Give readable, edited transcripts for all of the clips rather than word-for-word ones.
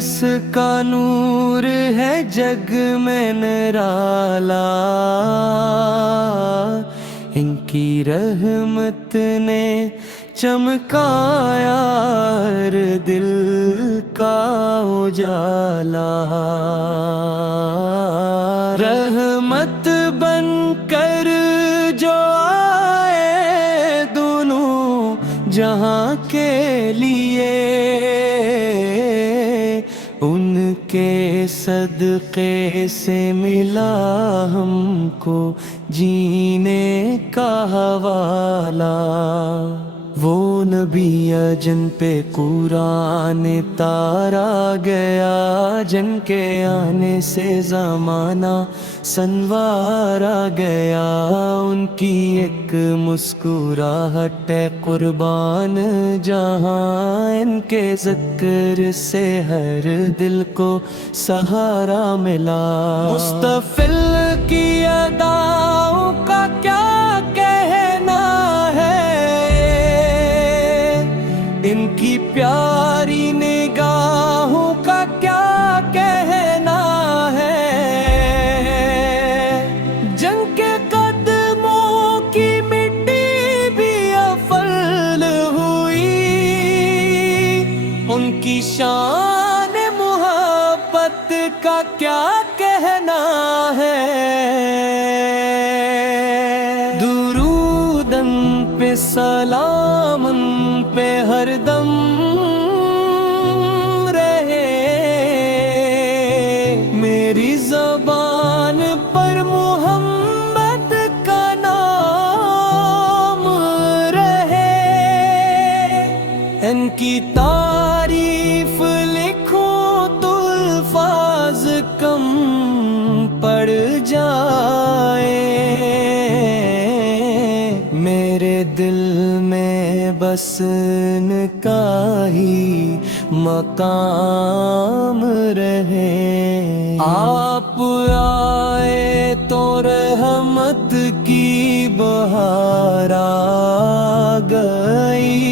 शख्स का नूर है जग में निराला, इनकी रहमत ने चमकाया हर दिल का उजाला। रहमत बनकर जो आए दोनों जहां के लिए, उनके सदक़े से मिला हमको जीने का हवाला। वो नबी जिन पे कुरान तारा गया, जिनके आने से ज़माना संवारा गया, उनकी एक मुस्कुराहट है कुर्बान जहां, इनके ज़िक्र से हर दिल को सहारा मिला। मुस्तफ़िल की अदाओं का क्या कहना है, इनकी प्यारी निगाहों का क्या कहना है, जंग के कदमों की मिट्टी भी अफल हुई, उनकी शान मोहब्बत का क्या कहना है। दुरूदन पे सलामन पे हरदम रहे, मेरी ज़बान पर मोहम्मद का नाम रहे, इनकी तारीफ लिखूं तो अल्फाज कम पड़ जाए, मेरे दिल में बस इनका ही मकाम रहे। आप आए तो रहमत की बहार आ गई,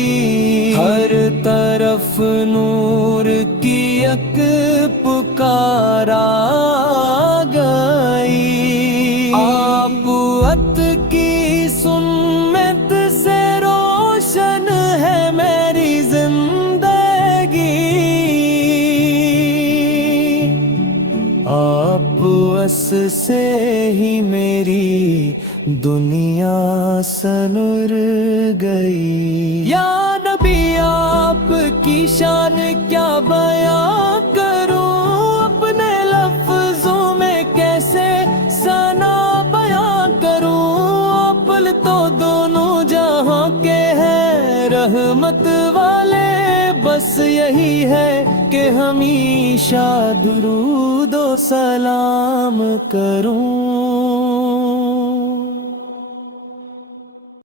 हर तरफ नूर की एक पुकार आ गई। आप अत की सुन्नत से रोशन है मेरी जिंदगी, आप अस से ही मेरी दुनिया सनुर गई। या नबी आपकी शान क्या बयां करूं, अपने लफ्जों में कैसे सना बयां करूं, आपल तो दोनों जहां के हैं रहमत वाले, बस यही है कि हमेशा दुरूद व सलाम करूं।